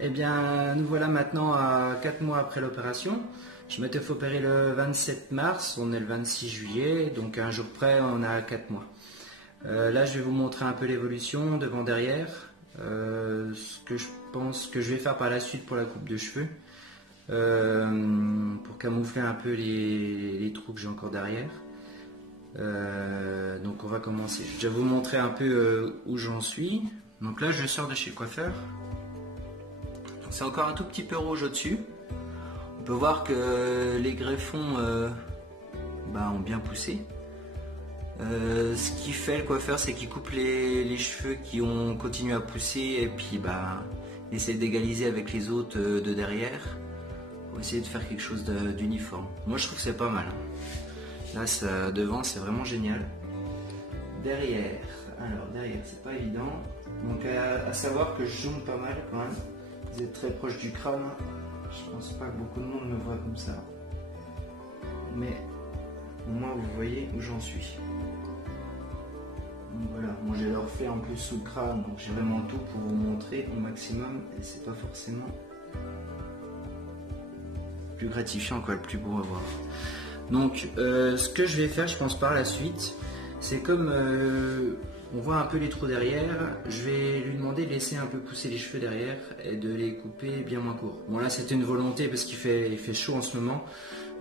Eh bien, nous voilà maintenant à 4 mois après l'opération. Je m'étais fait opérer le 27 mars, on est le 26 juillet, donc un jour près, on a 4 mois. Là, je vais vous montrer un peu l'évolution devant-derrière, ce que je pense que je vais faire par la suite pour la coupe de cheveux, pour camoufler un peu les trous que j'ai encore derrière. Donc on va commencer. Je vais vous montrer un peu où j'en suis. Donc là, je sors de chez le coiffeur. C'est encore un tout petit peu rouge au-dessus. On peut voir que les greffons ont bien poussé. Ce qu'il fait le coiffeur, c'est qu'il coupe les cheveux qui ont continué à pousser et puis il essaie d'égaliser avec les autres de derrière pour essayer de faire quelque chose d'uniforme. Moi je trouve que c'est pas mal. Là devant c'est vraiment génial. Derrière, alors derrière c'est pas évident. Donc à savoir que je zoome pas mal quand même. Vous êtes très proche du crâne. Je pense pas que beaucoup de monde me voit comme ça. Mais au moins vous voyez où j'en suis. Donc voilà, moi j'ai le reflet en plus sous le crâne, donc j'ai vraiment tout pour vous montrer au maximum et c'est pas forcément le plus gratifiant, quoi, le plus beau à voir. Donc ce que je vais faire, je pense par la suite, c'est comme on voit un peu les trous derrière, je vais lui demander de laisser un peu pousser les cheveux derrière et de les couper bien moins courts. Bon là c'était une volonté parce qu'il fait chaud en ce moment.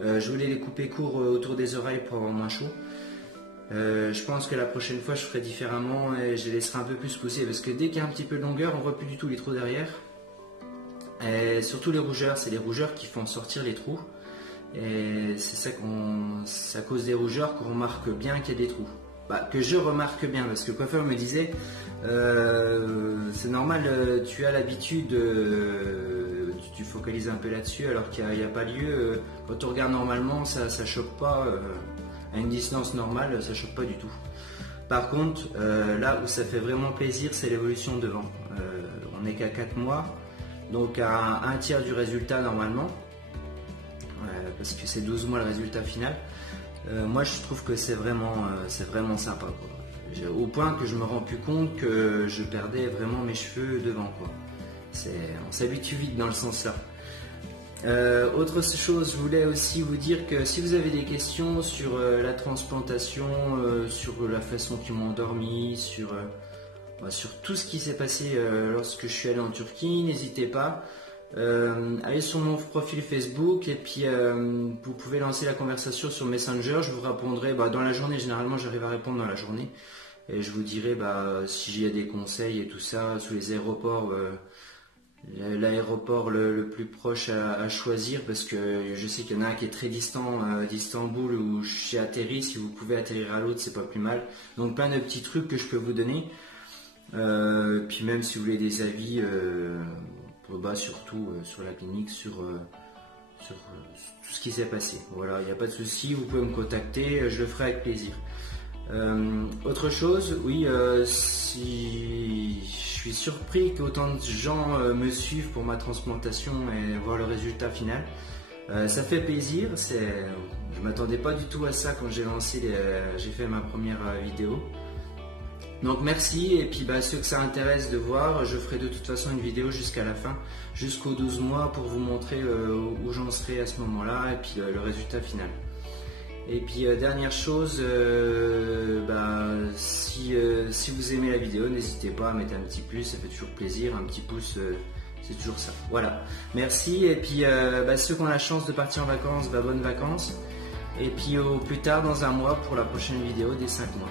Je voulais les couper courts autour des oreilles pour avoir moins chaud. Je pense que la prochaine fois je ferai différemment et je les laisserai un peu plus pousser parce que dès qu'il y a un petit peu de longueur on voit plus du tout les trous derrière. Et surtout les rougeurs, c'est les rougeurs qui font sortir les trous. Et c'est à cause des rougeurs qu'on remarque bien qu'il y a des trous. Que je remarque bien parce que le coiffeur me disait c'est normal, tu as l'habitude, tu focalises un peu là-dessus alors qu'il n'y a pas lieu. Quand on regarde normalement ça choque pas. À une distance normale, ça choque pas du tout. Par contre, là où ça fait vraiment plaisir, c'est l'évolution devant. On n'est qu'à 4 mois, donc à un tiers du résultat normalement, parce que c'est 12 mois le résultat final. Moi, je trouve que c'est vraiment sympa, quoi. Au point que je me rends plus compte que je perdais vraiment mes cheveux devant, quoi. On s'habitue vite dans le sens là. Autre chose, je voulais aussi vous dire que si vous avez des questions sur la transplantation, sur la façon qu'ils m'ont endormi, sur tout ce qui s'est passé lorsque je suis allé en Turquie, n'hésitez pas. Allez sur mon profil Facebook et puis vous pouvez lancer la conversation sur Messenger. Je vous répondrai dans la journée. Généralement, j'arrive à répondre dans la journée et je vous dirai si j'ai des conseils et tout ça sous les aéroports. L'aéroport le plus proche à choisir parce que je sais qu'il y en a un qui est très distant d'Istanbul où j'ai atterri. Si vous pouvez atterrir à l'autre, c'est pas plus mal. Donc plein de petits trucs que je peux vous donner. Puis même si vous voulez des avis surtout sur la clinique, sur tout ce qui s'est passé. Voilà, il n'y a pas de souci, vous pouvez me contacter, je le ferai avec plaisir. Autre chose, oui, si je suis surpris qu'autant de gens me suivent pour ma transplantation et voir le résultat final. Ça fait plaisir, je m'attendais pas du tout à ça quand j'ai fait ma première vidéo. Donc merci, et puis ceux que ça intéresse de voir, je ferai de toute façon une vidéo jusqu'à la fin, jusqu'aux 12 mois pour vous montrer où j'en serai à ce moment-là et puis le résultat final. Et puis dernière chose, si vous aimez la vidéo, n'hésitez pas à mettre un petit plus, ça fait toujours plaisir, un petit pouce, c'est toujours ça. Voilà, merci, et puis ceux qui ont la chance de partir en vacances, bonnes vacances, et puis au plus tard dans un mois pour la prochaine vidéo des 5 mois.